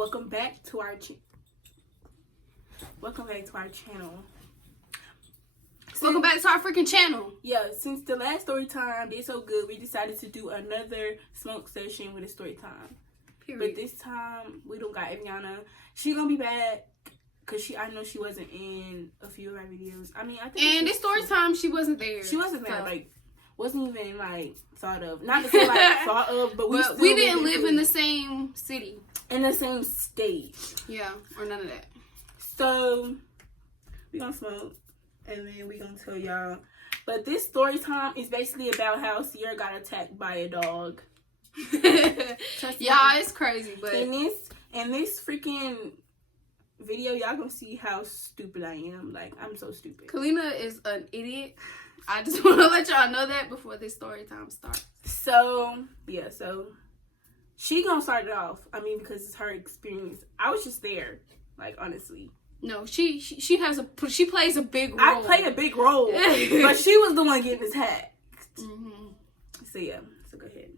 welcome back to our channel. Welcome back to our freaking channel. Yeah, since the last story time did so good, we decided to do another smoke session with a story time. Period. But this time we don't got Eviana. She gonna be back because I know she wasn't in a few of our videos. I think. And this story time she wasn't there. She wasn't there. Like, wasn't even like thought of. Not to say like thought of, but we didn't live in the same city, in the same state. Yeah, or none of that. So we gonna smoke, and then we gonna tell y'all. But this story time is basically about how Sierra got attacked by a dog. Y'all, it's crazy. But in this freaking video, y'all gonna see how stupid I am. Like, I'm so stupid. Kalina is an idiot. I just want to let y'all know that before this story time starts. So yeah, so she gonna start it off. Because it's her experience. I was just there, like, honestly. No, she plays a big role. I play a big role, but she was the one getting attacked. So yeah, so go ahead.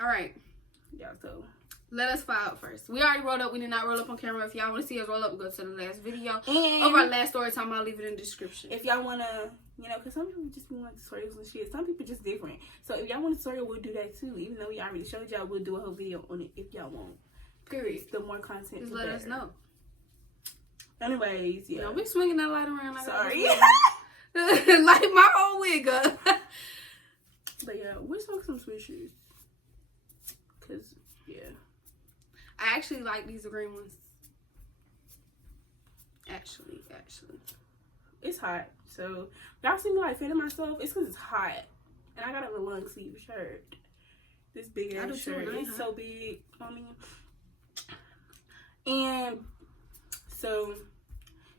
All right, y'all. So let us file out first. We already rolled up. We did not roll up on camera. If y'all want to see us roll up, go to the last video of our last story time. I'll leave it in the description. If y'all want to, because some people just be like tutorials and shit. Some people just different. So if y'all want a tutorial, we'll do that too. Even though we already showed y'all, we'll do a whole video on it if y'all want. Period. The more content, just let us know. Anyways, yeah. No, we swinging that light around. Like, sorry. Like my whole wig up. But yeah, we're smoking some sweet shoes. Cause yeah, I actually like these green ones. Actually, it's hot. So y'all see me like fitting myself. It's cause it's hot, and I got a long sleeve shirt. This big ass shirt. It's so big on me. And so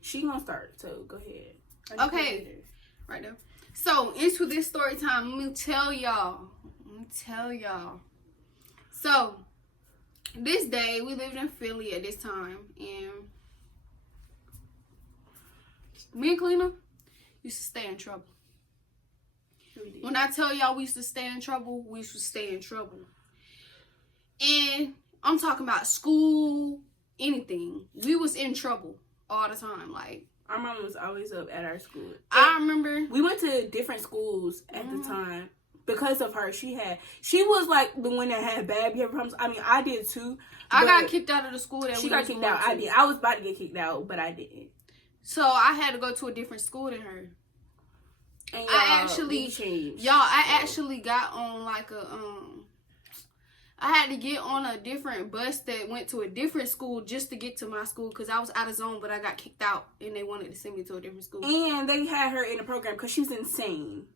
she gonna start. So go ahead. Okay, right now. So into this story time. Let me tell y'all. So, this day, we lived in Philly at this time, and me and Kalina used to stay in trouble. When I tell y'all we used to stay in trouble, we used to stay in trouble. And I'm talking about school, anything. We was in trouble all the time. Like, our mom was always up at our school. I remember. We went to different schools at the time. Because of her, she was like the one that had bad behavior problems. I did too. I got kicked out of the school that she got kicked out. I did. I was about to get kicked out, but I didn't. So I had to go to a different school than her. And I actually got on like I had to get on a different bus that went to a different school just to get to my school because I was out of zone, but I got kicked out and they wanted to send me to a different school. And they had her in the program because she was insane.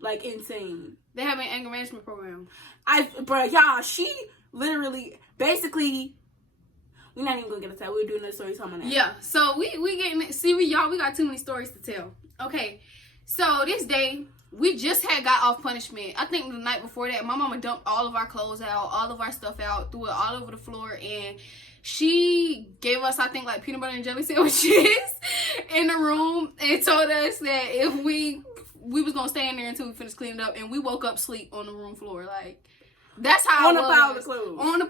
Like, insane. They have an anger management program. Y'all, she literally, basically, we're not even gonna get into that. We'll do another story time on that. Yeah, so we got too many stories to tell. Okay, so this day, we just got off punishment. I think the night before that, my mama dumped all of our clothes out, all of our stuff out, threw it all over the floor, and she gave us, I think, like, peanut butter and jelly sandwiches in the room and told us that if we was gonna stay in there until we finished cleaning up, and we woke up asleep on the room floor. Like, that's how on a pile of clothes. On a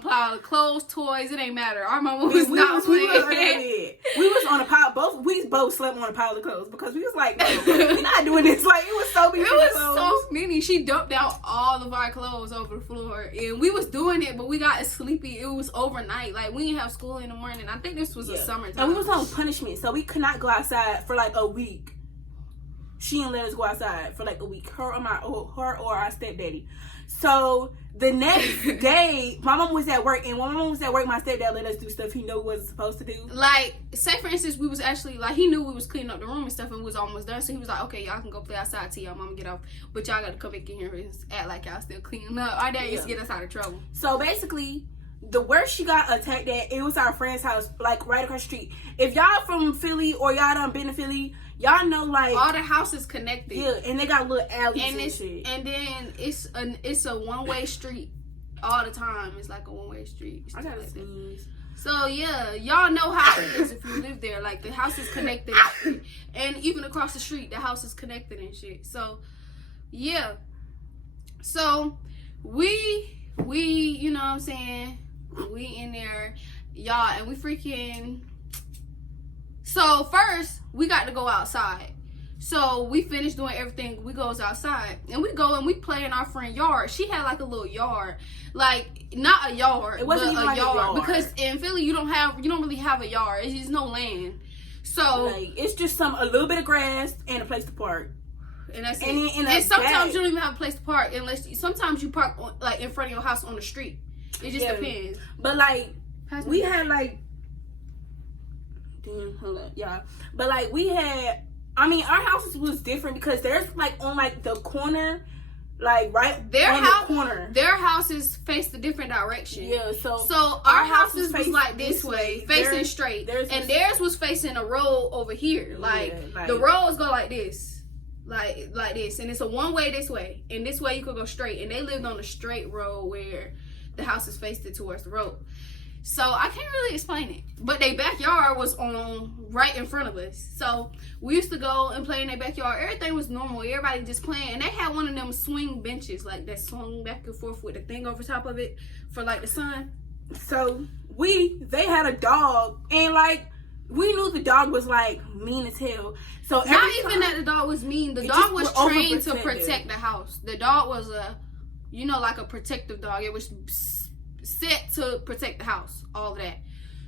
pile of clothes, toys. It ain't matter. Our mama was not playing. We was on a pile. We both slept on a pile of clothes because we was like, no, we're not doing this. Like, it was so many. It was clothes. So many. She dumped out all of our clothes over the floor, and we was doing it, but we got sleepy. It was overnight. Like, we didn't have school in the morning. I think this was a summertime. And we was on punishment, so we could not go outside for like a week. She didn't let us go outside for like a week. Her or our stepdaddy. So the next day, my mom was at work, and when my mom was at work, my stepdad let us do stuff he knew wasn't supposed to do. Like, say for instance, we was actually like, he knew we was cleaning up the room and stuff, and we was almost done. So he was like, okay, y'all can go play outside till y'all mama get off, but y'all got to come back in here and act like y'all still cleaning up. Our dad used to get us out of trouble. So basically, the where she got attacked at, it was our friend's house, like right across the street. If y'all from Philly or y'all done been to Philly, y'all know, like, all the houses connected. Yeah, and they got little alleys and shit. And then it's a one-way street all the time. It's like a one-way street. I gotta sneeze. So yeah, y'all know how it is if you live there. Like, the house is connected, and even across the street, the house is connected and shit. So yeah, so we you know what I'm saying, We in there, y'all, and we freaking. So first, we got to go outside. So we finished doing everything. We goes outside and we go and we play in our friend yard. She had like a little yard, like not a yard, it wasn't but even like a yard. Because in Philly you don't really have a yard. It's just no land. So like it's just a little bit of grass and a place to park. And that's it. And sometimes you don't even have a place to park sometimes you park like in front of your house on the street. It just depends. But like we had like, hold up, y'all. But like we had. I mean, our houses was different because there's like on like the corner, like right the corner. Their houses faced a different direction. Yeah, so our houses was like this way, facing straight, and theirs was facing a road over here. Like the roads go like this, like this, and it's a one way this way, and this way you could go straight. And they lived on a straight road where the houses faced it towards the road. So I can't really explain it. But their backyard was on right in front of us. So we used to go and play in their backyard. Everything was normal. Everybody just playing. And they had one of them swing benches, like that swung back and forth with the thing over top of it for like the sun. So they had a dog, and like we knew the dog was like mean as hell. So not even that the dog was mean. The dog was trained to protect the house. The dog was like a protective dog. It was set to protect the house, all of that.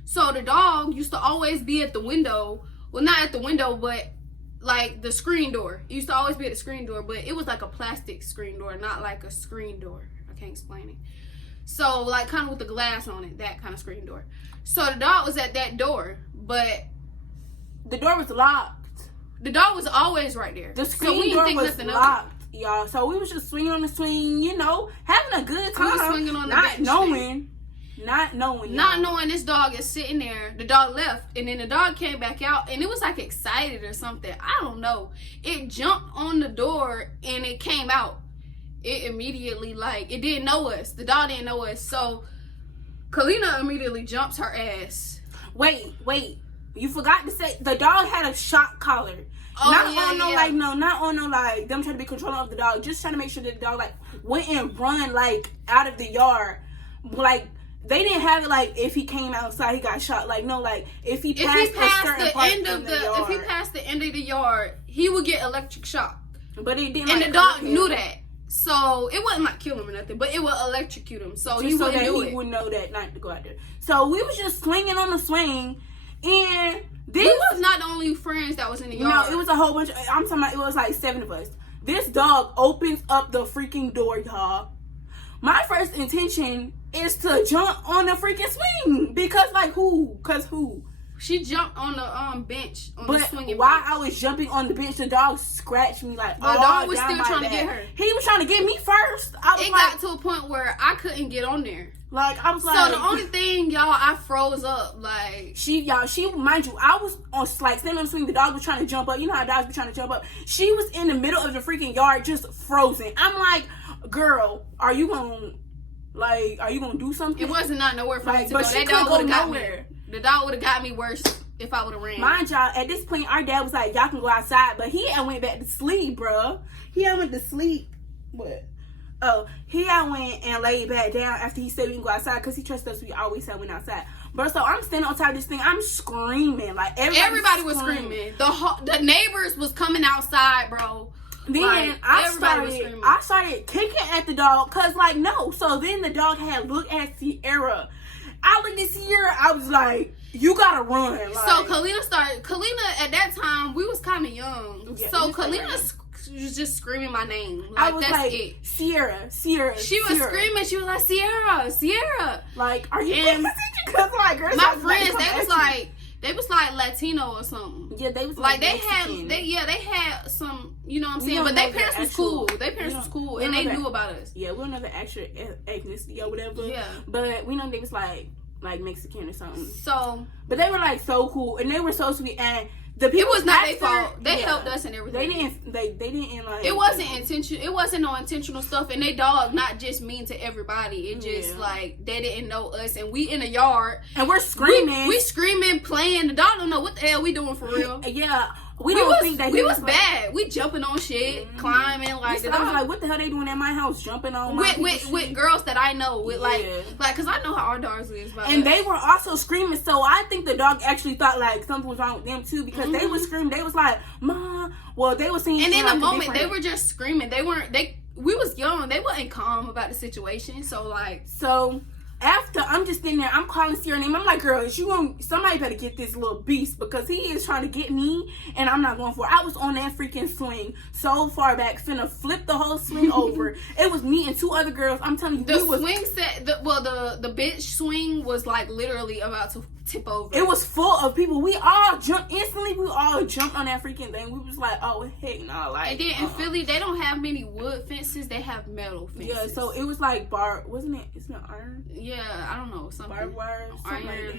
So the dog used to always be at the window. Well, not at the window, but like the screen door. It used to always be at the screen door, but it was like a plastic screen door, not like a screen door. I can't explain it. So like kind of with the glass on it, that kind of screen door. So the dog was at that door, but the door was locked. The dog was always right there. The screen door was locked. Y'all, so we was just swinging on the swing, having a good time. We was swinging on the bench, not knowing this dog is sitting there. The dog left, and then the dog came back out, and it was like excited or something. I don't know. It jumped on the door and it came out. It immediately it didn't know us. The dog didn't know us, so Kalina immediately jumps her ass. Wait. You forgot to say the dog had a shock collar. Oh, not on them trying to be controlling of the dog. Just trying to make sure that the dog went and run out of the yard. They didn't have it if he came outside he got shot. If he passed the end of the yard, he would get electric shock. But it didn't. And the dog knew that. So it wouldn't kill him or nothing, but it would electrocute him. So he wouldn't do it. He would know that not to go out there. So we was just swinging on the swing, and this was not the only friends that was in the yard. No, it was a whole bunch. I'm talking about it was 7 of us. This dog opens up the freaking door, y'all. My first intention is to jump on the freaking swing because who? She jumped on the bench on the swinging while bench. I was jumping on the bench, the dog scratched me the dog was still trying to get her. He was trying to get me first. It got to a point where I couldn't get on there. I was so the only thing, y'all, I froze up. She mind you, I was on standing on the swing. The dog was trying to jump up. You know how dogs be trying to jump up. She was in the middle of the freaking yard, just frozen. I'm like, girl, are you gonna do something? It wasn't not nowhere for me to go. That dog would have got me. The dog would have got me worse if I would have ran. Mind y'all, at this point, our dad was like, y'all can go outside, but he had went back to sleep, bro. He had went to sleep. What? Oh, he had went and laid back down after he said we can go outside because he trusted us. We always said went outside. Bro, so I'm standing on top of this thing. I'm screaming. Everybody was screaming. The neighbors was coming outside, bro. Then I started kicking at the dog because no. So then the dog had looked at Sierra. I looked at Sierra. I was like, you gotta run. So Kalina at that time, we was kind of young. Yeah, so Kalina was just screaming my name. I was that's it. Sierra. She was screaming. She was like, Sierra. Are you paying attention? Because girls, my friends, they was like Latino or something. Yeah, they was they had some, you know what I'm saying? But their parents was cool. Their parents was cool, and they knew about us. Yeah, we don't know the actual ethnicity or whatever. Yeah, but we know they was like Mexican or something. So, but they were so cool, and they were so sweet, and the people. It was not their fault. They helped us and everything. They didn't It wasn't intentional. It wasn't no intentional stuff. And they dog not just mean to everybody. It just they didn't know us, and we in the yard and we're screaming. We screaming, playing. The dog don't know what the hell we doing for real. Yeah. we don't think that we was bad. We jumping on shit, climbing like. I was like, what the hell they doing at my house, jumping on my with girls that I know, with like cause I know how our dogs is. And they were also screaming, so I think the dog actually thought like something was wrong with them too, because they were screaming. They was like, "Ma," well, they were saying. And in the moment, they were just screaming. We was young. They wasn't calm about the situation. So after, I'm just in there, I'm calling Sierra name. I'm like, girl, somebody better get this little beast, because he is trying to get me, and I'm not going for it. I was on that freaking swing so far back, finna flip the whole swing over. It was me and 2 other girls. I'm telling you, the bench swing was like literally about to tip over. It was full of people. We all jumped instantly. We all jumped on that freaking thing. We was like, oh heck no, like. And then in Philly, they don't have many wood fences. They have metal fences. Yeah, so it was like wasn't it? It's not iron. Yeah, I don't know, something. Barbed wire,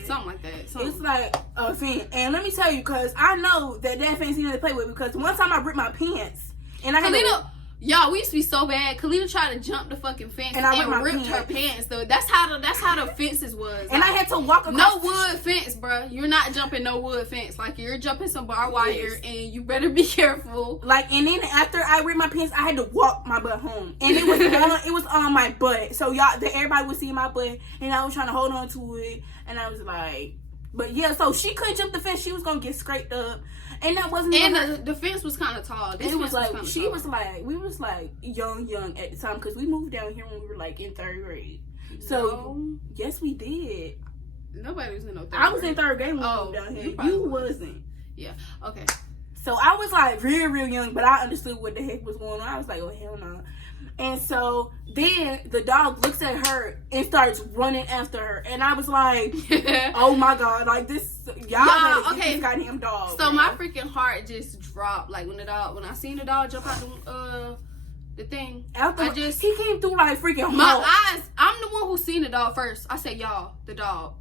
something like that. It's like a fence. And let me tell you, because I know that fence you need to play with, because one time I ripped my pants and I had y'all, we used to be so bad. Kalina tried to jump the fucking fence and ripped her pants. Though that's how the fences was. And I had to walk across. No wood fence, bro. You're not jumping no wood fence. Like, you're jumping some barbed wire, and you better be careful. Like, and then after I ripped my pants, I had to walk my butt home, and it was on my butt. So everybody would see my butt, and I was trying to hold on to it, and I was like, but yeah. So she couldn't jump the fence. She was gonna get scraped up. And that wasn't. And the fence was kind of tall. It was like we was like young at the time, because we moved down here when we were like in 3rd grade. So yes, we did. Nobody was in no 3rd grade. I was in 3rd grade when we moved down here. You wasn't. Yeah. Okay. So I was like real young, but I understood what the heck was going on. I was like, oh hell no. And so then the dog looks at her and starts running after her, and I was like, "Oh my god! Like this, y'all better get this goddamn dog." So my freaking heart just dropped. Like when I seen the dog jump out the thing. He came through like freaking my eyes. I'm the one who seen the dog first. I said, "Y'all, the dog."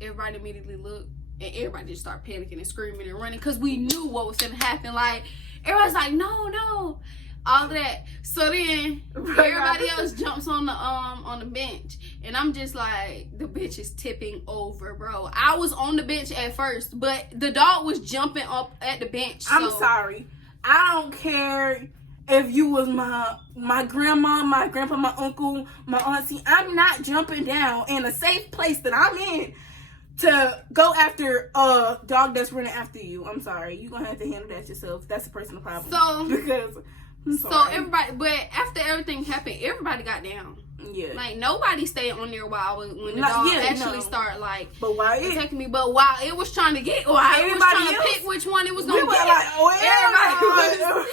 Everybody immediately looked, and everybody just started panicking and screaming and running, because we knew what was gonna happen. Like everybody's like, "No." All that. So then everybody else jumps on the bench, and I'm just like, the bench is tipping over, bro. I was on the bench at first, but the dog was jumping up at the bench. I'm sorry. I don't care if you was my grandma, my grandpa, my uncle, my auntie. I'm not jumping down in a safe place that I'm in to go after a dog that's running after you. I'm sorry. You're gonna have to handle that yourself. That's a personal problem. So everybody, but after everything happened, everybody got down. Yeah. Like, nobody stayed on there when the dog started, like, attacking me. But while it was trying to pick which one it was going to get. Like, everybody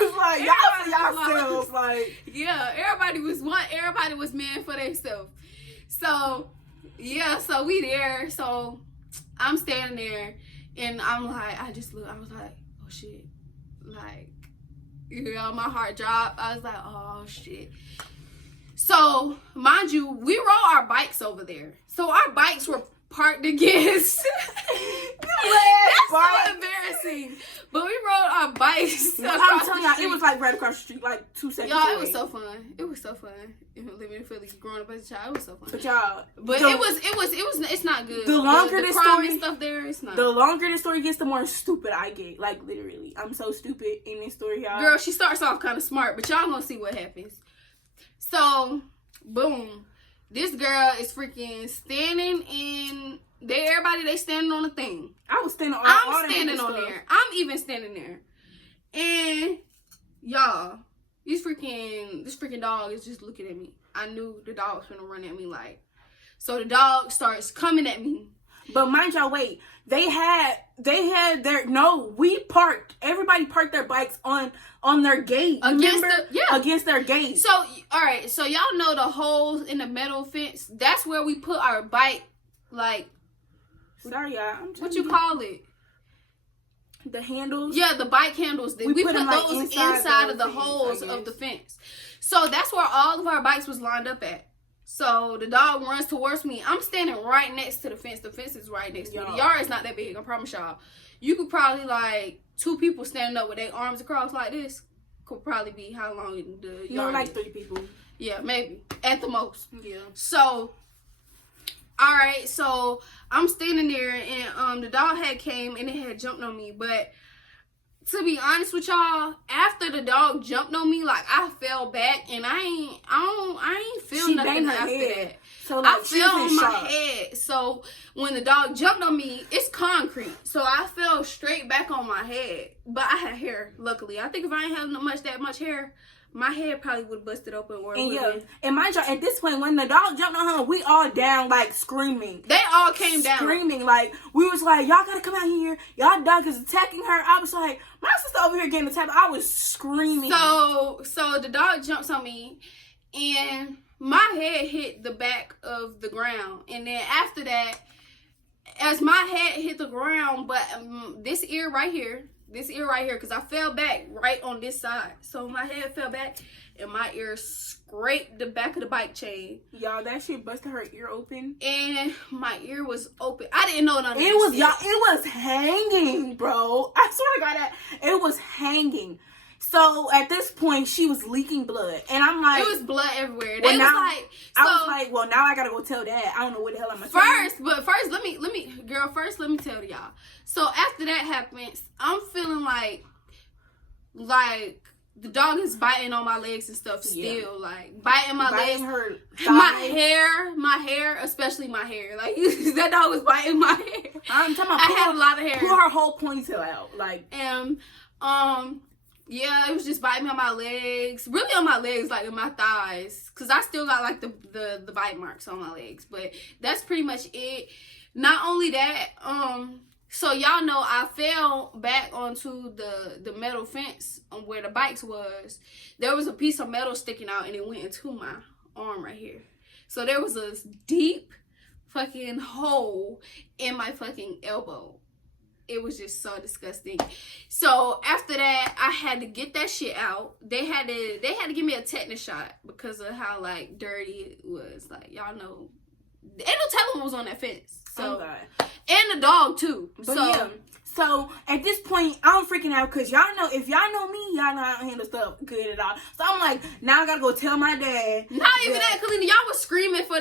was like, y'all for yourselves. Like, yeah, everybody was man for themselves. So, yeah, so we there. So, I'm standing there, and I'm like, I was like, oh, shit. Like, my heart dropped. I was like, oh, shit. So, mind you, we rode our bikes over there. So, our bikes were parked against. That's so embarrassing. But we rode our bikes. I'm telling y'all, it was like right across the street, like 2 seconds away. It was so fun. It was so fun. Living in Philly, growing up as a child, it was so fun. But it's not good. The longer the crime story, and stuff there, it's not. The longer the story gets, the more stupid I get. Like, literally, I'm so stupid in this story, y'all. Girl, she starts off kind of smart, but y'all gonna see what happens. So, boom. This girl is freaking standing in there. Everybody, they standing on the thing. I was standing on I'm standing on there. I'm even standing there. And, y'all, this freaking dog is just looking at me. I knew the dog was gonna run at me, like. So the dog starts coming at me. But mind y'all, wait. Everybody parked their bikes on their gate. Against their gate. So, alright, so y'all know the holes in the metal fence? That's where we put our bike, like. Sorry, y'all. What you call it? The handles? Yeah, the bike handles. We put those inside of the holes of the fence. So that's where all of our bikes was lined up at. So the dog runs towards me. I'm standing right next to the fence. The fence is right next to me. The yard is not that big, I promise y'all. You could probably, like, 2 people standing up with their arms across like this could probably be how long the yard like is. 3 people. Yeah, maybe. At the most. Yeah. So, alright, so I'm standing there, and the dog had came and it had jumped on me, but to be honest with y'all, after the dog jumped on me, like I fell back and I ain't feel nothing after that. So like, I fell on my head. So when the dog jumped on me, it's concrete. So I fell straight back on my head. But I had hair, luckily. I think if I ain't had that much hair, my head probably would have busted open. And mind you, at this point, when the dog jumped on her, we all down, like, screaming. They all came down. Screaming, like, we was like, y'all gotta come out here. Y'all dog is attacking her. I was like, my sister over here getting attacked. I was screaming. So the dog jumps on me, and my head hit the back of the ground. And then after that, as my head hit the ground, but this ear right here, because I fell back right on this side. So my head fell back, and my ear scraped the back of the bike chain. Y'all, that shit busted her ear open. And my ear was open. I didn't know none of this. It was hanging, bro. I swear to God, it was hanging. So at this point, she was leaking blood, and I'm like, it was blood everywhere. I was like, well, now I gotta go tell Dad. I don't know what the hell I'm gonna tell. First, let me tell y'all. So after that happens, I'm feeling like the dog is biting on my legs and stuff still, like biting my legs, her my hair, especially my hair. Like that dog was biting my hair. I'm talking about I had a lot of hair. Pull her whole ponytail out, like yeah, it was just biting me on my legs. Really on my legs, like in my thighs. Because I still got like the bite marks on my legs. But that's pretty much it. Not only that, so y'all know I fell back onto the metal fence where the bikes was. There was a piece of metal sticking out and it went into my arm right here. So there was a deep fucking hole in my fucking elbow. It was just so disgusting. So after that, I had to get that shit out. They had to give me a tetanus shot because of how like dirty it was. Like y'all know, ain't no telling what was on that fence. So and the dog too. But yeah. So at this point, I'm freaking out because y'all know, if y'all know me, y'all know I don't handle stuff good at all. So I'm like, now I gotta go tell my dad. Not even that, Kalina. Y'all was screaming for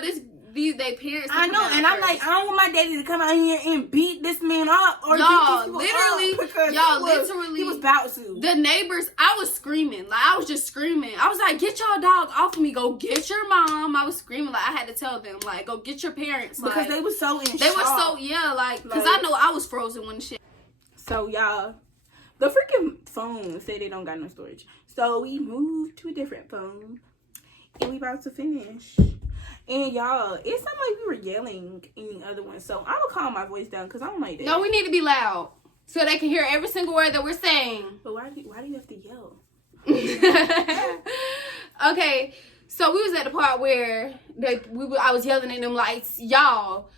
they parents. I know, and I'm like, I don't want my daddy to come out here and beat this man up or beat these people up because he was about to. The neighbors, I was screaming, like I was just screaming. I was like, get your dog off of me, go get your mom. I was screaming, like I had to tell them, like, go get your parents, because like, they were so in shock. They were so because I know I was frozen when the shit. So y'all, the freaking phone said they don't got no storage, so we moved to a different phone, and we about to finish. And y'all, it sounded like we were yelling in the other one. So I'm going to calm my voice down because I don't like that. No, we need to be loud so they can hear every single word that we're saying. But why do you have to yell? Okay, so we was at the part where I was yelling at them like, y'all,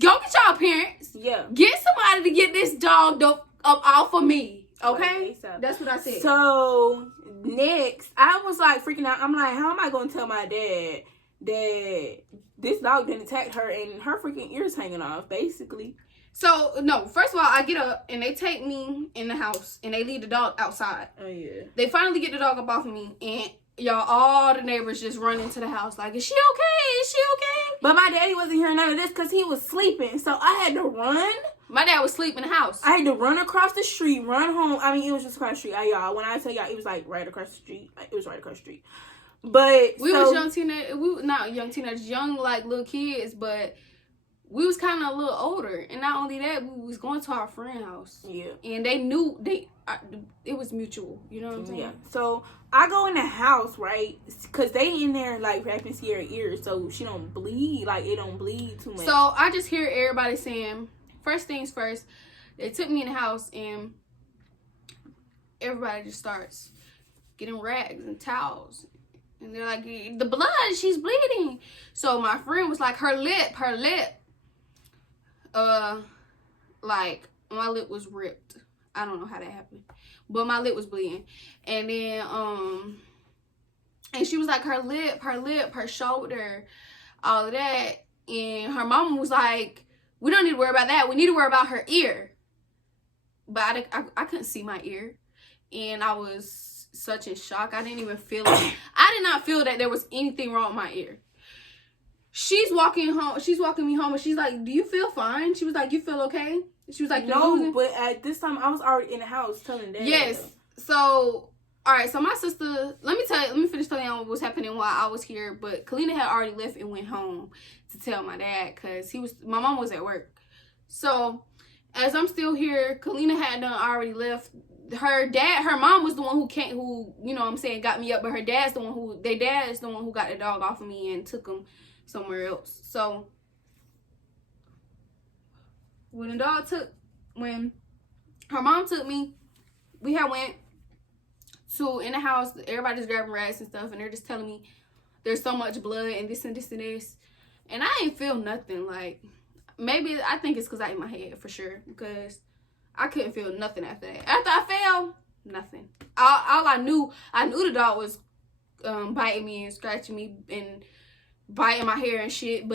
go get y'all parents. Yeah. Get somebody to get this dog up off of me. Okay? That's what I said. So next, I was like freaking out. I'm like, how am I going to tell my dad that this dog didn't attack her and her freaking ears hanging off, basically? So, no, first of all, I get up and they take me in the house and they leave the dog outside. Oh, yeah. They finally get the dog up off of me and y'all, all the neighbors just run into the house like, is she okay? Is she okay? But my daddy wasn't hearing none of this because he was sleeping. So I had to run. My dad was asleep in the house. I had to run across the street, run home. I mean, it was just across the street. Y'all, when I tell y'all, it was like right across the street. It was right across the street. But we was young teenagers. We were not young teenagers, young like little kids, but we was kind of a little older. And not only that, we was going to our friend's house. Yeah. And they knew it was mutual. You know what I'm saying? Yeah. So I go in the house, right? Because they in there like wrapping Sierra's ears so she don't bleed. Like it don't bleed too much. So I just hear everybody saying, first things first, they took me in the house and everybody just starts getting rags and towels. And they're like, the blood, she's bleeding. So my friend was like, her lip, like my lip was ripped. I don't know how that happened, but my lip was bleeding. And then, and she was like, her lip, her shoulder, all of that. And her mama was like, we don't need to worry about that. We need to worry about her ear. But I couldn't see my ear. And I was such in shock. I didn't even feel it. I did not feel that there was anything wrong with my ear. She's walking me home and she's like, do you feel fine? She was like, you feel okay? She was like, no, but at this time I was already in the house telling Dad. Yes. So, all right. So my sister, let me finish telling y'all what was happening while I was here. But Kalina had already left and went home to tell my dad because my mom was at work. So as I'm still here, Kalina had already left. Her mom was the one who you know what I'm saying, got me up, but her dad's the one who got the dog off of me and took him somewhere else. So when her mom took me, we had went to in the house, everybody's grabbing rags and stuff, and they're just telling me there's so much blood and this and this and this, and I ain't feel nothing. Like, maybe I think it's because I ate my head for sure, because I couldn't feel nothing after that. After I fell, nothing. All I knew the dog was biting me and scratching me and biting my hair and shit.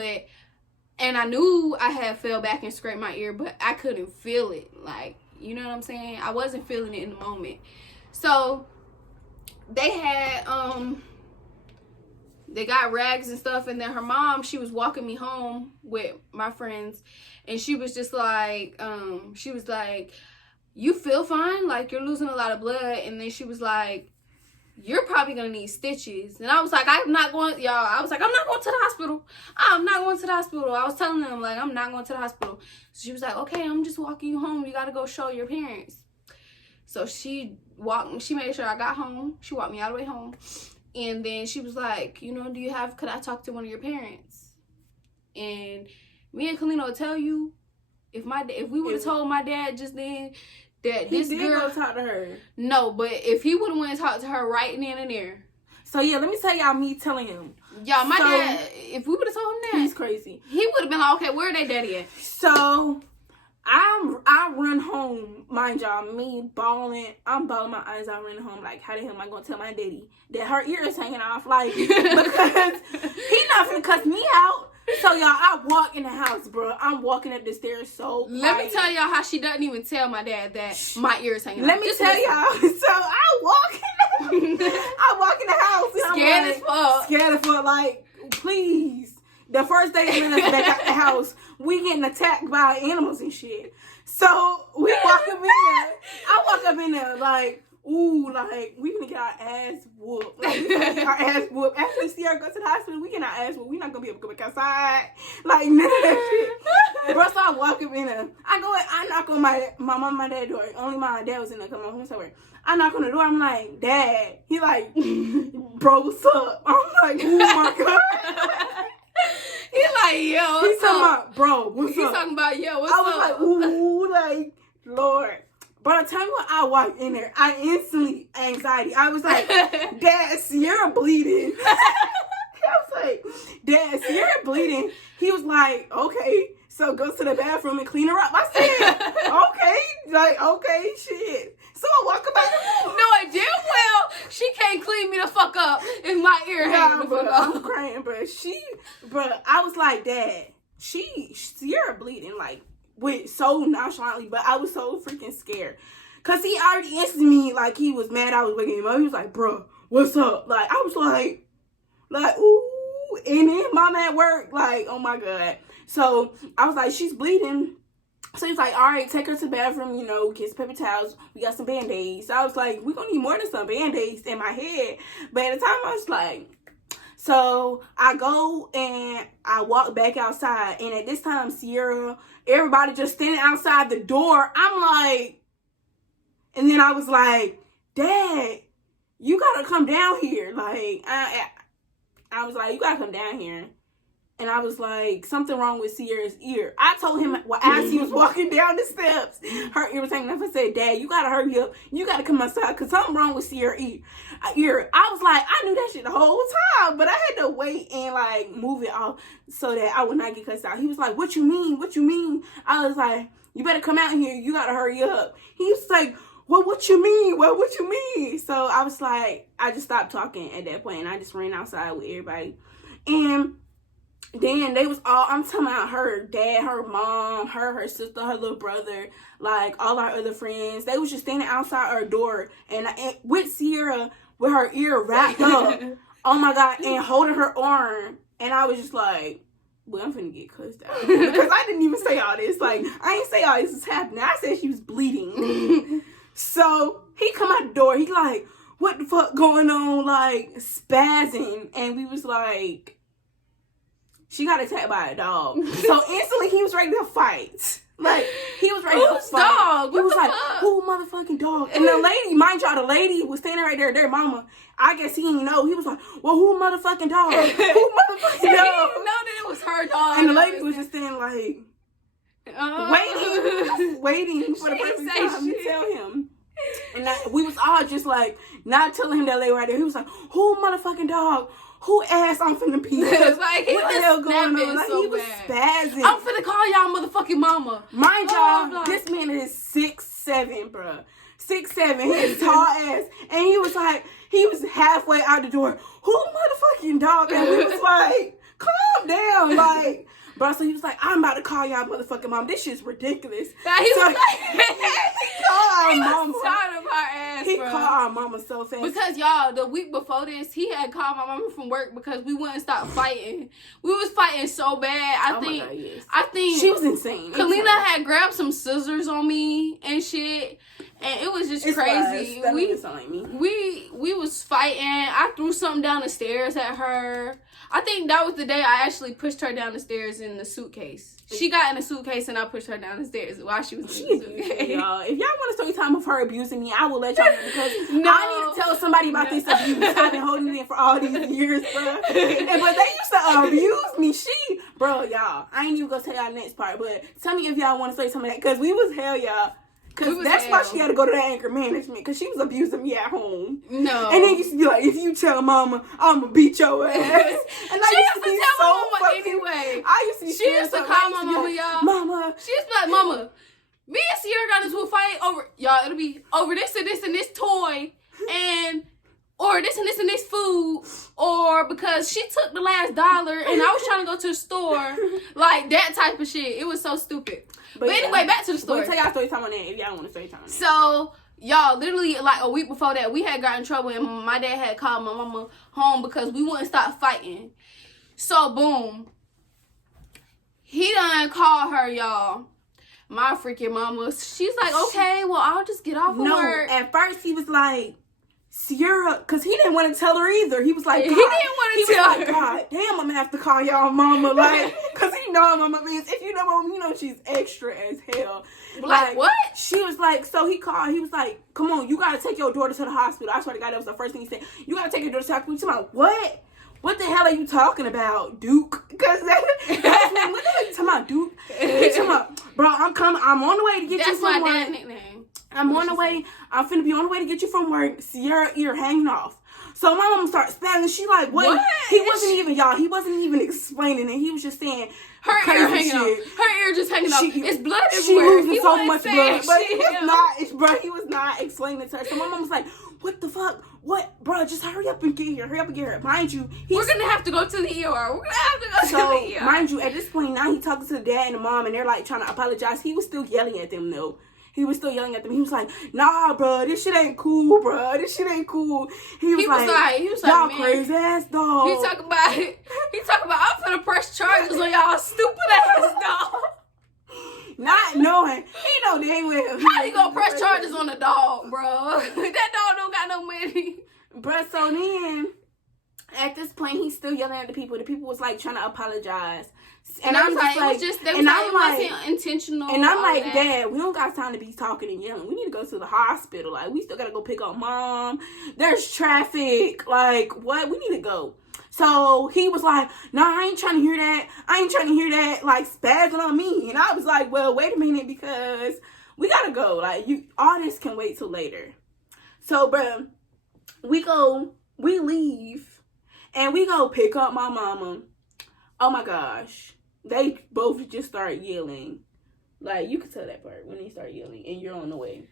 And I knew I had fell back and scraped my ear, but I couldn't feel it. Like, you know what I'm saying? I wasn't feeling it in the moment. So they had they got rags and stuff, and then her mom, she was walking me home with my friends, and she was just like, you feel fine? Like, you're losing a lot of blood. And then she was like, you're probably gonna need stitches. And I was like, I'm not going to the hospital. I'm not going to the hospital. I was telling them, like, I'm not going to the hospital. So she was like, okay, I'm just walking you home. You gotta go show your parents. So she made sure I got home. She walked me all the way home. And then she was like, you know, could I talk to one of your parents? And me and Kalina will tell you, if we would have told my dad just then that this girl, go talk to her. No, but if he would have went and talked to her right then and there. So yeah, let me tell y'all me telling him. Y'all, my dad, if we would have told him that, he's crazy. He would have been like, okay, where they daddy at? So I run home, mind y'all, I'm bawling my eyes out, running home, like, how the hell am I gonna tell my daddy that her ear is hanging off, like, because he not finna cuss me out. So y'all, I walk in the house, bro. I'm walking up the stairs so quiet. Let me tell y'all how she doesn't even tell my dad that my ear is hanging off. Let me tell y'all. So I walk in the house. Scared as fuck, like, please. The first day they let us back out the house, we getting attacked by animals and shit. So we walk up in there. I walk up in there like, ooh, like, we gonna get our ass whooped. Like, we gonna get our ass whooped. After Sierra go to the hospital, we get our ass whooped. We not gonna be able to go back outside. Like, none of that shit. Bro, so I walk up in there. I knock on my mom and my dad door. Only my dad was in there because my home somewhere. I knock on the door. I'm like, Dad. He like, bro, what's up? I'm like, oh my God. He like, yo, what's up? Talking about, bro, what's up? He's talking about, yo, what's up? I was like, ooh, like, Lord. But tell me when I walked in there, I instantly anxiety. I was like, Dad, Sierra bleeding. I was like, Dad, Sierra bleeding. He was like, okay, so go to the bathroom and clean her up. I said, okay, like, okay, shit. So I walk about the room. No, damn well, she can't clean me the fuck up if my ear hanging the fuck up. I'm crying, but I was like, Dad, Sierra bleeding, like, went so nonchalantly, but I was so freaking scared. Cause he already answered me like he was mad I was waking him up. He was like, bro, what's up? Like, I was like, ooh. And then mom at work, like, oh my God. So I was like, she's bleeding. So he's like, all right, take her to the bathroom, you know, get some paper towels. We got some Band-Aids. So I was like, we're going to need more than some Band-Aids in my head. But at the time, I was like, so I go and I walk back outside. And at this time, Sierra, everybody just standing outside the door. I'm like, and then I was like, Dad, you got to come down here. Like, I was like, you got to come down here. And I was like, something wrong with Sierra's ear. I told him, as he was walking down the steps, her ear was hanging up. I said, Dad, you got to hurry up. You got to come outside because something wrong with Sierra's ear. I was like, I knew that shit the whole time, but I had to wait and, like, move it off so that I would not get cussed out. He was like, what you mean? What you mean? I was like, you better come out here. You got to hurry up. He was like, well, what you mean? Well, what you mean? So I was like, I just stopped talking at that point, and I just ran outside with everybody. And then they was all, I'm talking about her dad, her mom, her sister, her little brother, like all our other friends. They was just standing outside our door and with Sierra with her ear wrapped up. Oh my God, and holding her arm. And I was just like, Well, I'm finna get cussed out. Because I didn't even say all this. Like, I ain't say all this is happening. I said she was bleeding. So, he come out the door. He like, what the fuck going on? Like, spazzing. And we was like, she got attacked by a dog. So, instantly, he was ready to fight. Like, he was ready to fight. Dog? He was like, who motherfucking dog? And the lady, mind y'all, the lady was standing right there, their mama. I guess he didn't know. He was like, well, who motherfucking dog? Who motherfucking dog? He didn't even know that it was her dog. And the lady was just standing like, waiting for the perfect time to tell him. And we was all just like, not telling him that lady right there. He was like, who motherfucking dog? Who ass I'm finna pee? Like, what the hell going on? Like, so he was spazzing. I'm finna call y'all motherfucking mama. Mind y'all, this man is 6'7", bruh. 6'7", his tall ass. And he was like, he was halfway out the door. Who motherfucking dog? And we was like, calm down. Like, bro, so he was like, I'm about to call y'all motherfucking mom. This shit's ridiculous. Now, he was like, he called our mama. Tired of our ass, He bro. called our mama so fast. Because, y'all, the week before this, he had called my mama from work because we wouldn't stop fighting. We was fighting so bad. I think she was insane. Kalina had grabbed some scissors on me and shit. And it was just crazy. We was fighting. I threw something down the stairs at her. I think that was the day I actually pushed her down the stairs in the suitcase. She got in the suitcase and I pushed her down the stairs while she was in the suitcase. Y'all. If y'all want a story time of her abusing me, I will let y'all know because I need to tell somebody about this abuse. I've been holding it in for all these years, bro. But they used to abuse me. Bro, y'all. I ain't even gonna tell y'all the next part, but tell me if y'all want to say something of that because we was hell, y'all. Because that's why she had to go to that anger management. Because she was abusing me at home. No. And then used to be like, if you tell mama, I'm going to beat your ass. And I used to tell my mama anyway. She used to call my mama, y'all. Mama. She used to be like, mama, me and Sierra got into a fight over, y'all, it'll be over this and this and this toy. And, or this and this and this food. Or because she took the last $1 and I was trying to go to the store. Like, that type of shit. It was so stupid. But anyway, back to the story. We'll tell y'all story time on that if y'all want to story time on that. So, y'all, literally, like a week before that, we had got in trouble and my dad had called my mama home because we wouldn't stop fighting. So, boom. He done called her, y'all. My freaking mama. She's like, okay, well, I'll just get off of work. At first he was like, Sierra, because he didn't want to tell her either. He was like, God, he didn't want to tell her. God damn, I'm going to have to call y'all mama. Like, because he know mama means, if you know mama, you know she's extra as hell. Like, what? She was like, so he called, he was like, come on, you got to take your daughter to the hospital. I swear to God, that was the first thing he said. You got to take your daughter to the hospital. He's like, what? What the hell are you talking about, Duke? Because that's what the hell are you talking about, Duke? He's talking about, bro, I'm on the way to get you from work. That's my dad's nickname. I'm on the way. I'm finna be on the way to get you from work. Sierra ear hanging off. So my mom starts spazzing. She like, what? He wasn't even explaining it. He was just saying her ear hanging off. Her ear just hanging off. It's blood everywhere. She losing so much blood. But he was not explaining it to her. So my mom was like, what the fuck? What? Bro, just hurry up and get here. Hurry up and get here. Mind you, we're going to have to go to the ER. We're going to have to go to the ER. Mind you, at this point now, he talking to the dad and the mom and they're like trying to apologize. He was still yelling at them though. He was still yelling at them. He was like, nah, bro, this shit ain't cool, bro. This shit ain't cool. He was like, y'all man, crazy ass dog. He talking about, I'm finna press charges on y'all stupid ass dog. Not knowing. He know dang well. How you gonna press charges on a dog, bro? That dog don't got no money. Bro, so then, at this point, he's still yelling at the people. The people was like trying to apologize. And I'm like, it wasn't intentional. And I'm like, Dad, we don't got time to be talking and yelling. We need to go to the hospital. Like, we still gotta go pick up Mom. There's traffic. Like, what? We need to go. So he was like, no, I ain't trying to hear that. I ain't trying to hear that. Like, spazzing on me. And I was like, well, wait a minute, because we gotta go. Like, all this can wait till later. So, bro, we leave, and we go pick up my mama. Oh my gosh. They both just start yelling. Like, you could tell that part when they start yelling and you're on the way.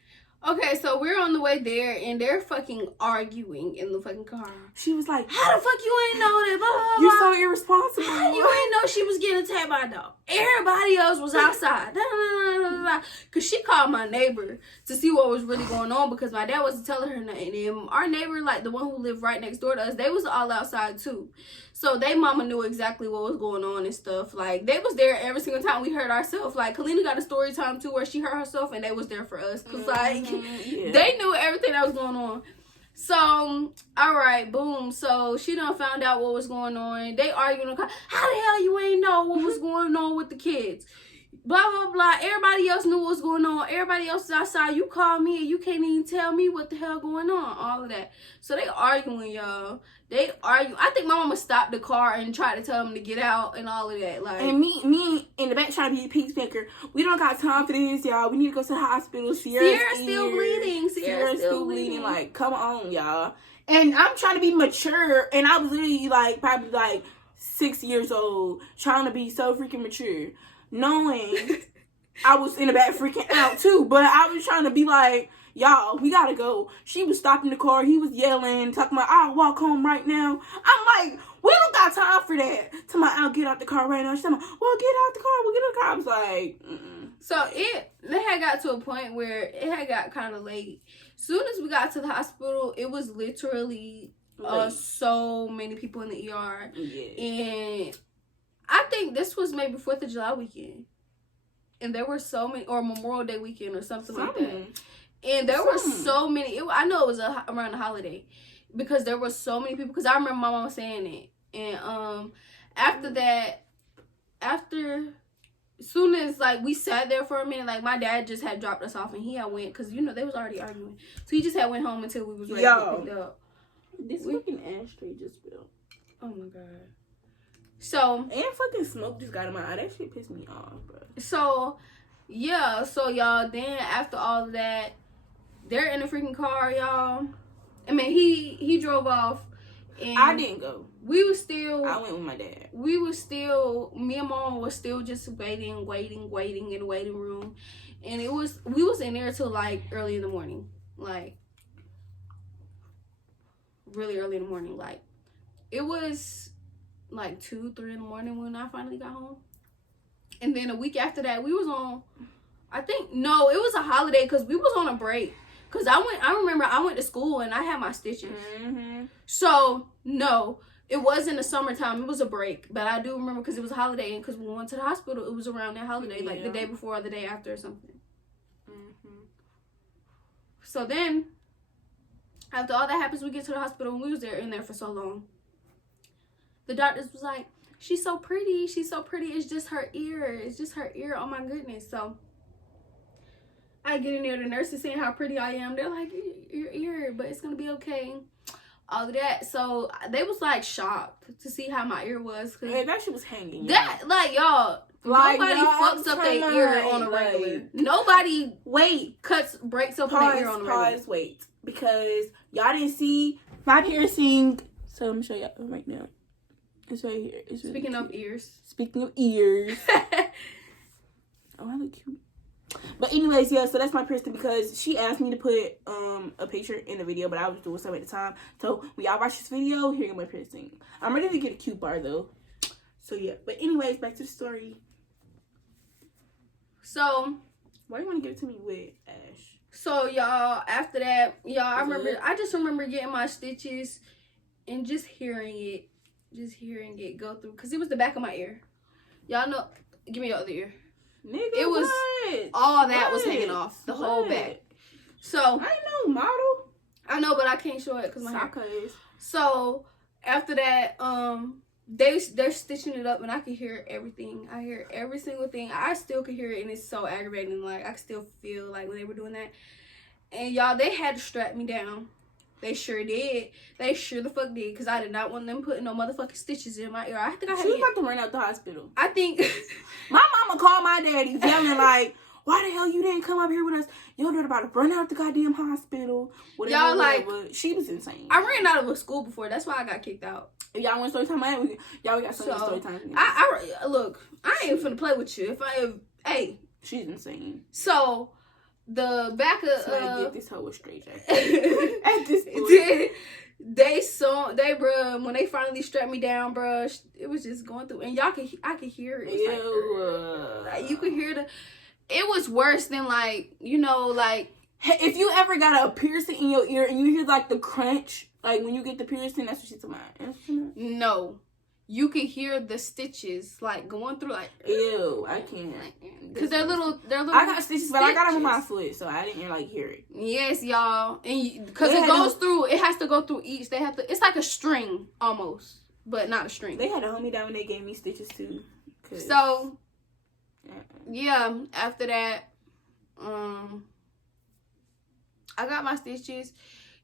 Okay, so we're on the way there, and they're fucking arguing in the fucking car. She was like, how the fuck you ain't know that? Blah, blah, blah. You're so irresponsible. How you ain't know she was getting attacked by a dog? Everybody else was outside. Because she called my neighbor to see what was really going on, because my dad wasn't telling her nothing. And our neighbor, like the one who lived right next door to us, they was all outside too. So they mama knew exactly what was going on and stuff. Like, they was there every single time we heard ourselves. Like, Kalina got a story time too where she heard herself, and they was there for us. Because, they knew everything that was going on. So, alright, boom. So, she done found out what was going on. They arguing in the car. How the hell you ain't know what was going on with the kids? Blah, blah, blah. Everybody else knew what was going on. Everybody else is outside. You call me and you can't even tell me what the hell going on. All of that. So, they arguing, y'all. They argue. I think my mama stopped the car and tried to tell them to get out and all of that. Like, and me in the back trying to be a peacemaker. We don't got time for this, y'all. We need to go to the hospital. Sierra's still bleeding. Sierra's still bleeding. Like, come on, y'all. And I'm trying to be mature, and I was literally like probably like 6 years old, trying to be so freaking mature, knowing I was in the back freaking out too. But I was trying to be like, y'all, we gotta go. She was stopping the car. He was yelling, talking about, I'll walk home right now. I'm like, we don't got time for that. Talking about, I'll get out the car right now. She's talking about, well, get out the car. We'll get out the car. I was like, So they had got to a point where it had got kind of late. Soon as we got to the hospital, it was literally so many people in the ER. Yeah. And I think this was maybe 4th of July weekend. And there were so many, or Memorial Day weekend or something like that. And there were so many. I know it was around the holiday, because there were so many people. Because I remember my mom saying it. And after that, as soon as like we sat there for a minute, like my dad just had dropped us off and he had went, because they was already arguing. So he just had went home until we was ready to get picked up. This fucking ashtray just spilled. Oh my god. So, and fucking smoke just got in my eye. That shit pissed me off, bro. So yeah, so y'all, then after all of that, they're in the freaking car, y'all. I mean, he drove off, and I didn't go. I went with my dad. Me and mom was still just waiting in the waiting room, and we was in there till like early in the morning, like really early in the morning. Like, it was like 2-3 in the morning when I finally got home. And then a week after that, we was on, it was a holiday, because we was on a break. Because I remember I went to school and I had my stitches. Mm-hmm. So, no, it was in the summertime. It was a break. But I do remember, because it was a holiday, and because we went to the hospital, it was around that holiday, like the day before or the day after or something. Mm-hmm. So then, after all that happens, we get to the hospital, and we was in there for so long. The doctors was like, she's so pretty. It's just her ear. Oh my goodness. So I get in there, the nurses saying how pretty I am. They're like, your ear, but it's gonna be okay. All of that. So they was like shocked to see how my ear was. Hey, that shit was hanging. That, like, y'all, like, nobody fucks up their ear on a regular. Nobody breaks up their ear on a regular. Wait. Because y'all didn't see my piercing. So let me show y'all right now. It's right here. It's really Speaking of ears. Oh, I look cute. But anyways, yeah, so that's my piercing, because she asked me to put a picture in the video, but I was doing something at the time. So when y'all watch this video, here is my piercing. I'm ready to get a cute bar though. So yeah. But anyways, back to the story. So why do you want to give it to me with Ash? So y'all, after that, I just remember getting my stitches and just hearing it go through, because it was the back of my ear. Y'all know, give me your other ear. Nigga, it was all that was hanging off, the whole back. So I know, model. I know, but I can't show it because my hair. So after that, they're stitching it up, and I can hear everything. I hear every single thing. I still can hear it, and it's so aggravating. Like, I can still feel like when they were doing that. And y'all, they had to strap me down. They sure did. They sure the fuck did, because I did not want them putting no motherfucking stitches in my ear. I think I had She was about to run out the hospital. I think my mama called my daddy yelling like, why the hell you didn't come up here with us? Your daughter about to run out the goddamn hospital. Y'all, like, she was insane. I ran out of a school before. That's why I got kicked out. If y'all want story time, we got some story time. I look, I ain't finna play with you. Hey, she's insane. So the back of get this hoe a straight jacket. At this point. Bruh, when they finally strapped me down, bruh, it was just going through, and I could hear it. It was like you could hear it was worse than like, you know, like if you ever got a piercing in your ear and you hear like the crunch, like when you get the piercing, that's what she's talking about. No. You can hear the stitches like going through, like ew, I can't, because they're little. I got stitches, but I got them on my foot, so I didn't like hear it. Yes, y'all, and because it goes through, it has to go through each. They have to. It's like a string almost, but not a string. They had to hold me down when they gave me stitches too. So, yeah, after that, I got my stitches,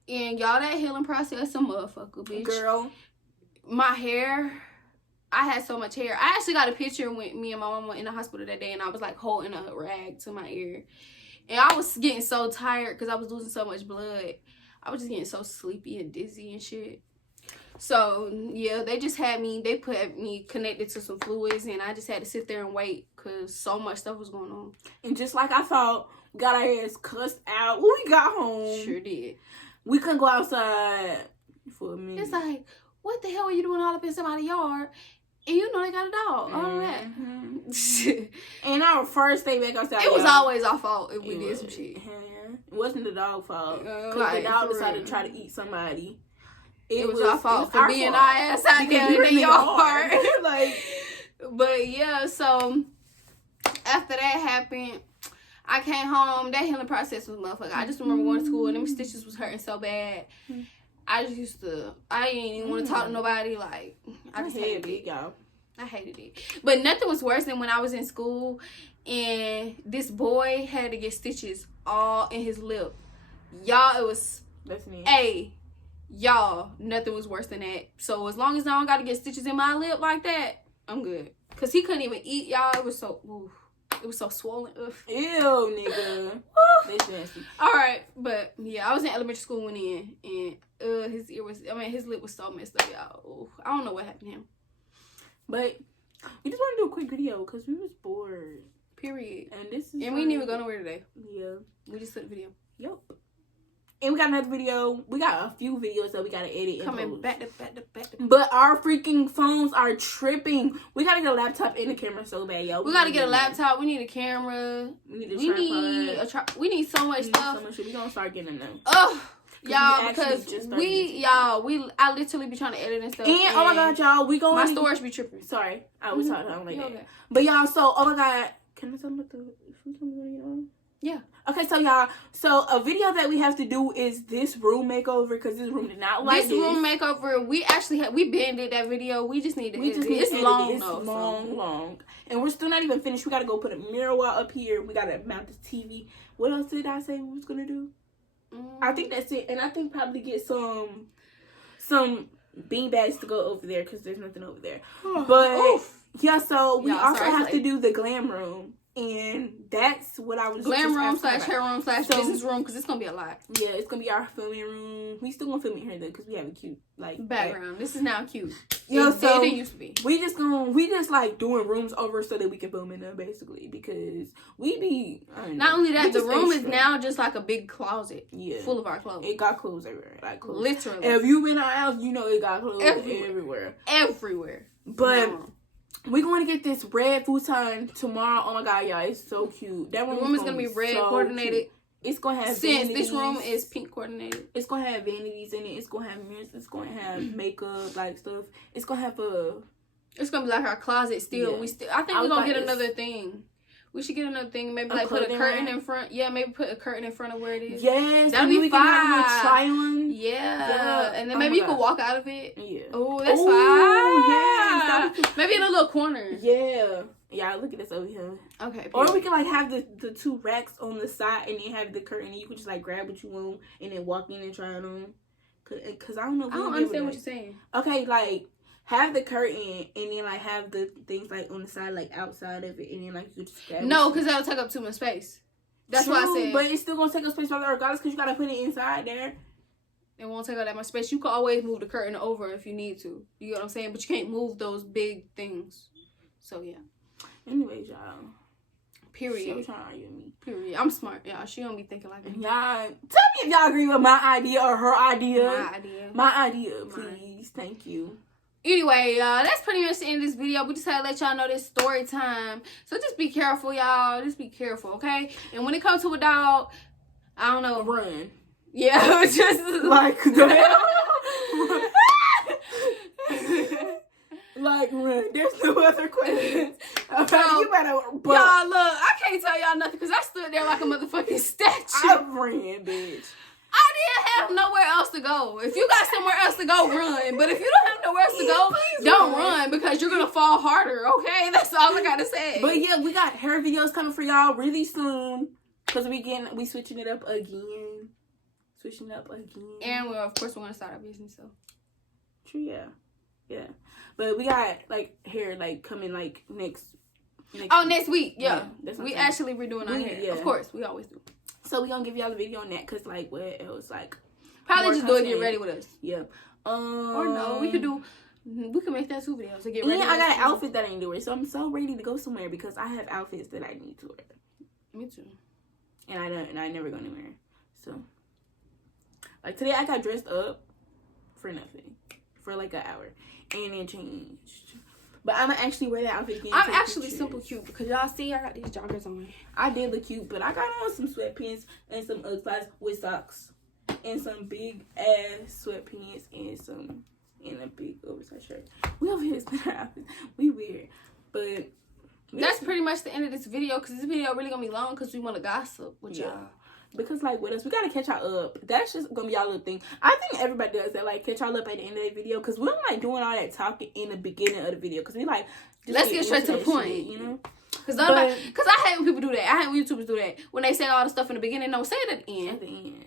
and y'all, that healing process, a motherfucker, bitch. Girl, my hair. I had so much hair. I actually got a picture with me and my mama in the hospital that day, and I was like holding a rag to my ear. And I was getting so tired because I was losing so much blood. I was just getting so sleepy and dizzy and shit. So, yeah, they put me connected to some fluids, and I just had to sit there and wait because so much stuff was going on. And just like I thought, we got our ass cussed out when we got home. Sure did. We couldn't go outside for a minute. It's like, what the hell are you doing all up in somebody's yard? And you know they got a dog. All that. And our first day back outside, it was always our fault if we did some shit. Yeah. It wasn't the dog's fault. Because the dog decided to try to eat somebody. It was our fault for being our ass out there in the yard. Like, but yeah, so after that happened, I came home. That healing process was motherfucker. I just remember going to school and them stitches was hurting so bad. I didn't even want to talk to nobody. Like, I just hated it, y'all. I hated it. But nothing was worse than when I was in school and this boy had to get stitches all in his lip. Y'all, it was... That's me. Hey, y'all, nothing was worse than that. So as long as I don't got to get stitches in my lip like that, I'm good. Because he couldn't even eat, y'all. It was so... Oof. It was so swollen. Ugh. Ew, nigga. That's nasty. All right, but yeah, I was in elementary school when and his lip was so messed up, y'all. Ooh, I don't know what happened to him. But we just want to do a quick video because we was bored. Period. And this is we didn't even go nowhere today. Yeah. We just took the video. Yep. And we got another video. We got a few videos that we gotta edit. Coming back to back. But our freaking phones are tripping. We gotta get a laptop and a camera so bad, yo. We gotta get a laptop. We need a camera. We need a tripod. We need so much stuff. So much shit. We gonna start getting them. Oh, y'all, because I literally be trying to edit and stuff. And oh my god, y'all, we going. My storage be tripping. Sorry, I was talking like that. Okay. But y'all, so oh my god, can I tell them what the food on? Yeah. Okay, so y'all, so a video that we have to do is this room makeover because this room did not like this room makeover. We actually we been did that video. We just need to edit it. It's long though. It's long, and we're still not even finished. We gotta go put a mirror wall up here. We gotta mount the TV. What else did I say we was gonna do? I think that's it, and I think probably get some bean bags to go over there because there's nothing over there. But yeah, so we also have to do the glam room. And that's what I was glam room / hair room / business room because it's gonna be a lot. Yeah, it's gonna be our filming room. We still gonna film it here though because we have a cute background. This is now cute. So it used to be. We just like doing rooms over so that we can film in them basically because we be. Not only that, the room is now just like a big closet. Yeah, full of our clothes. It got clothes everywhere, like clothes. Literally. If you been our house, you know it got clothes everywhere. But. No. We're going to get this red futon tomorrow. Oh my god, y'all, it's so cute. That room is gonna be red coordinated. Cute. It's gonna have vanities. This room is pink coordinated. It's gonna have vanities in it. It's gonna have mirrors. It's gonna have makeup like stuff. It's gonna have It's gonna be like our closet still. Yeah. I think we're gonna get another thing. We should get another thing. Maybe like put a curtain in front. Yeah, maybe put a curtain in front of where it is. Yes, that'd be fine. Try on. Yeah, and then maybe you could walk out of it. Yeah. Oh, that's fine. Yeah. Maybe in a little corner. Yeah. Yeah, look at this over here. Okay. Or we can like have the two racks on the side and then have the curtain. And you can just like grab what you want and then walk in and try it on. Cause I don't know. I don't understand what you're saying. Okay, like. Have the curtain and then like have the things like on the side, like outside of it, and then like you just grab because that'll take up too much space. That's why I said. But it's still gonna take up space regardless because you gotta put it inside there. It won't take up that much space. You can always move the curtain over if you need to. You get what I'm saying? But you can't move those big things. So yeah. Anyways, y'all. Period. She trying to argue with me. Period. I'm smart, y'all. She don't be thinking like me. Y'all, tell me if y'all agree with my idea or her idea. My idea. My idea, please. Thank you. Anyway, y'all, that's pretty much the end of this video. We just had to let y'all know this story time. So just be careful, y'all. Just be careful, okay? And when it comes to a dog, I don't know. Run. Yeah, just like the hell. Like run. There's no other questions. Okay, you better. Y'all, look, I can't tell y'all nothing because I stood there like a motherfucking statue. I ran, bitch. I didn't have nowhere else to go. If you got somewhere else to go, run. But if you don't have nowhere else to go, don't run because you're gonna fall harder. Okay, that's all I gotta say. But yeah, we got hair videos coming for y'all really soon because we switching it up again. And of course we're gonna start our business. So true, yeah. But we got like hair like coming like next week. Yeah. We actually redoing our hair. Yeah. Of course, we always do. So we gonna give y'all a video on that because like what else like probably just do it, get ready with us. Yeah. Or no, we can make that 2 videos to get ready. Yeah, I got an outfit that I need to wear, so I'm so ready to go somewhere because I have outfits that I need to wear. Me too. And I never gonna wear. So like today I got dressed up for nothing for like an hour and then changed. But I'm gonna actually wear that outfit again. I'm actually simple cute because y'all see I got these joggers on. I did look cute, but I got on some sweatpants and some slides with socks and some big ass sweatpants and a big oversized shirt. We over here spend our outfits. We weird, but that's pretty much the end of this video because this video really gonna be long because we want to gossip with y'all. Because like with us, we gotta catch y'all up. That's just gonna be our little thing. I think everybody does that, like catch y'all up at the end of the video. Because we don't like doing all that talking in the beginning of the video. Because we like let's get straight to the point, shit, you know. Because I hate when people do that. I hate when YouTubers do that. When they say all the stuff in the beginning, no, say it at the end. At the end.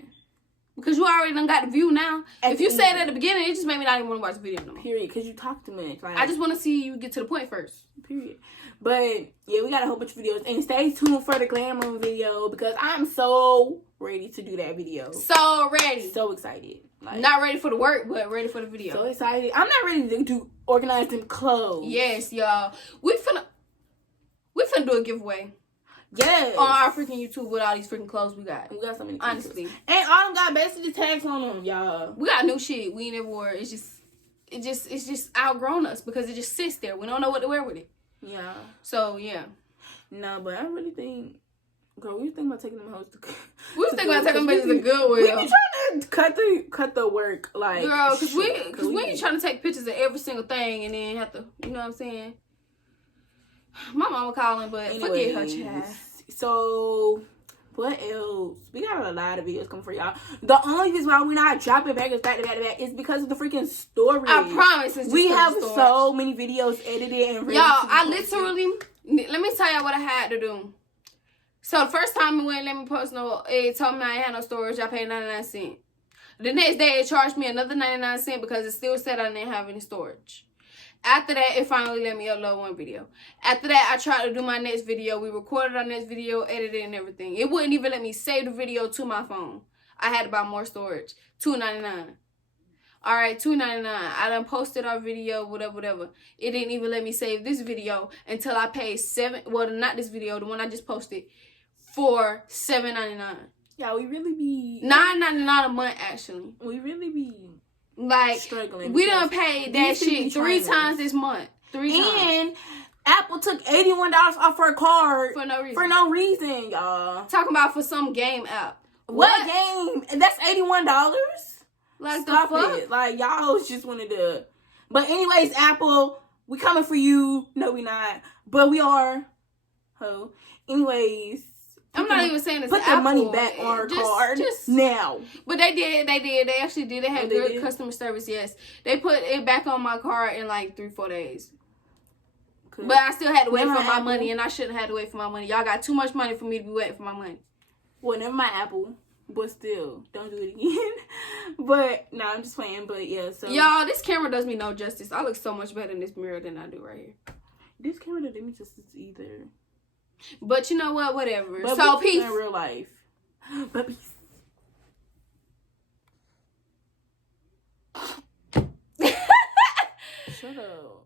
Because you already done got the view now. If you say it at the beginning, it just made me not even want to watch the video no more. Period. Because you talk too much. Like, I just want to see you get to the point first. Period. But yeah, we got a whole bunch of videos. And stay tuned for the glam room video because I'm so ready to do that video. So ready. So excited. Like, not ready for the work, but ready for the video. So excited. I'm not ready to organize them clothes. Yes, y'all. We finna do a giveaway. Yes. On our freaking YouTube with all these freaking clothes we got. We got so many honestly. And all them got basically tags on them, y'all. We got new shit we never wore. It's just outgrown us because it just sits there. We don't know what to wear with it. Yeah. So yeah. No, but I really think, girl, we was thinking about taking them hoes to. We was thinking about taking them bitches to Goodwill. We be trying to cut the work, like, girl, because we ain't trying to take pictures of every single thing and then have to, you know what I'm saying? My mama calling, but anyways, forget her, child. So, what else? We got a lot of videos coming for y'all. The only reason why we're not dropping back is because of the freaking story. I promise. We have so many videos edited and ready. Y'all, I literally, let me tell y'all what I had to do. So, the first time it wouldn't let me post it told me I ain't had no storage. I paid 99 cents. The next day, it charged me another 99 cents because it still said I didn't have any storage. After that, it finally let me upload one video. After that, I tried to do my next video. We recorded our next video, edited and everything. It wouldn't even let me save the video to my phone. I had to buy more storage. $2.99. Alright, $2.99. I done posted our video, whatever. It didn't even let me save this video until I paid not this video, the one I just posted, for $7.99. Yeah, we really be... $9.99 a month, actually. We really be... like, struggling. We done paid that shit 3 times this month. 3 times. And Apple took $81 off her card. For no reason. For no reason, y'all. Talking about for some game app. What game? That's $81? Like, stop it. Like, y'all just wanted to... But anyways, Apple, we coming for you. No, we not. But we are. Ho. Anyways... I'm not even saying it's put the money back on our card now. But they did. They actually did. They had good customer service. Yes, they put it back on my card in like 3-4 days. Good. But I still had to wait for my money, and I shouldn't have to wait for my money. Y'all got too much money for me to be waiting for my money. Well, never mind Apple, but still, don't do it again. But no, I'm just playing. But yeah, so y'all, this camera does me no justice. I look so much better in this mirror than I do right here. This camera doesn't do me justice either. But you know what? Whatever. But so peace. In real life. But peace. Shut up.